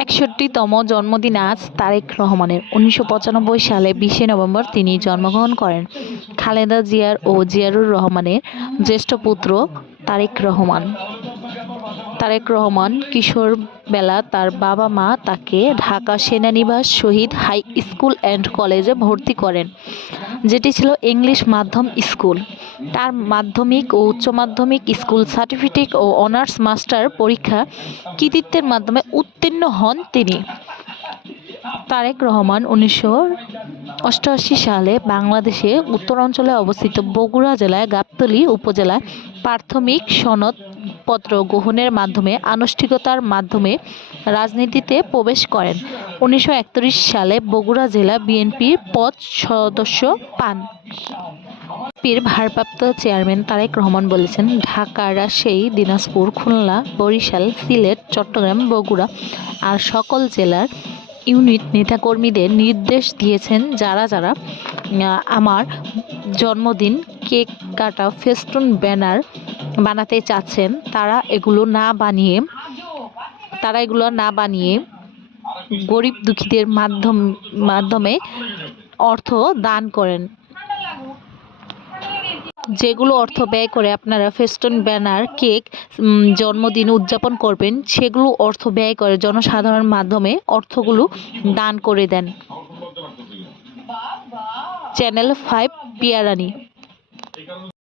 ৬১তম জন্মদিন আজ তারেক রহমানের। ১৯৯৫ সালে ২০শে নভেম্বর তিনি জন্মগ্রহণ করেন। খালেদা জিয়ার ও জিয়াউর রহমানের জ্যেষ্ঠ পুত্র তারেক রহমান। তারেক রহমান কিশোরবেলা তার বাবা-মা তাকে ঢাকা সেনানিবাস শহীদ হাই স্কুল অ্যান্ড কলেজে ভর্তি করেন, যেটি ছিল ইংলিশ মাধ্যম স্কুল। তার মাধ্যমিক ও উচ্চ মাধ্যমিক স্কুল সার্টিফিকেট ও অনার্স মাস্টার পরীক্ষা কৃতিত্বের মাধ্যমে উত্তীর্ণ হন তিনি। তারেক রহমান ১৯৮৮ সালে বাংলাদেশে উত্তরাঞ্চলে অবস্থিত বগুড়া জেলার গাবতলী উপজেলায় প্রাথমিক সনদপত্র গ্রহণের মাধ্যমে আনুষ্ঠানিকতার মাধ্যমে রাজনীতিতে প্রবেশ করেন। ১৯৩১ সালে বগুড়া জেলা বিএনপির পদ সদস্য পান। বিএনপির ভারপ্রাপ্ত চেয়ারম্যান তারেক রহমান বলেছেন, ঢাকা, রাজশাহী, দিনাজপুর, খুলনা, বরিশাল, সিলেট, চট্টগ্রাম, বগুড়া আর সকল জেলার ইউনিট নেতাকর্মীদের নির্দেশ দিয়েছেন, যারা যারা আমার জন্মদিন কেক কাটা ফেস্টুন ব্যানার বানাতে চাচ্ছেন, তারা এগুলো না বানিয়ে গরিব দুঃখীদের মাধ্যমে অর্থ দান করেন। যেগুলো অর্থ ব্যয় করে আপনারা ফেস্টুন ব্যানার কেক জন্মদিন উদযাপন করবেন, সেগুলো অর্থ ব্যয় করে জনসাধারণ মাধ্যমে অর্থগুলো দান করে দেন। চ্যানেল 5 পিয়ারানি।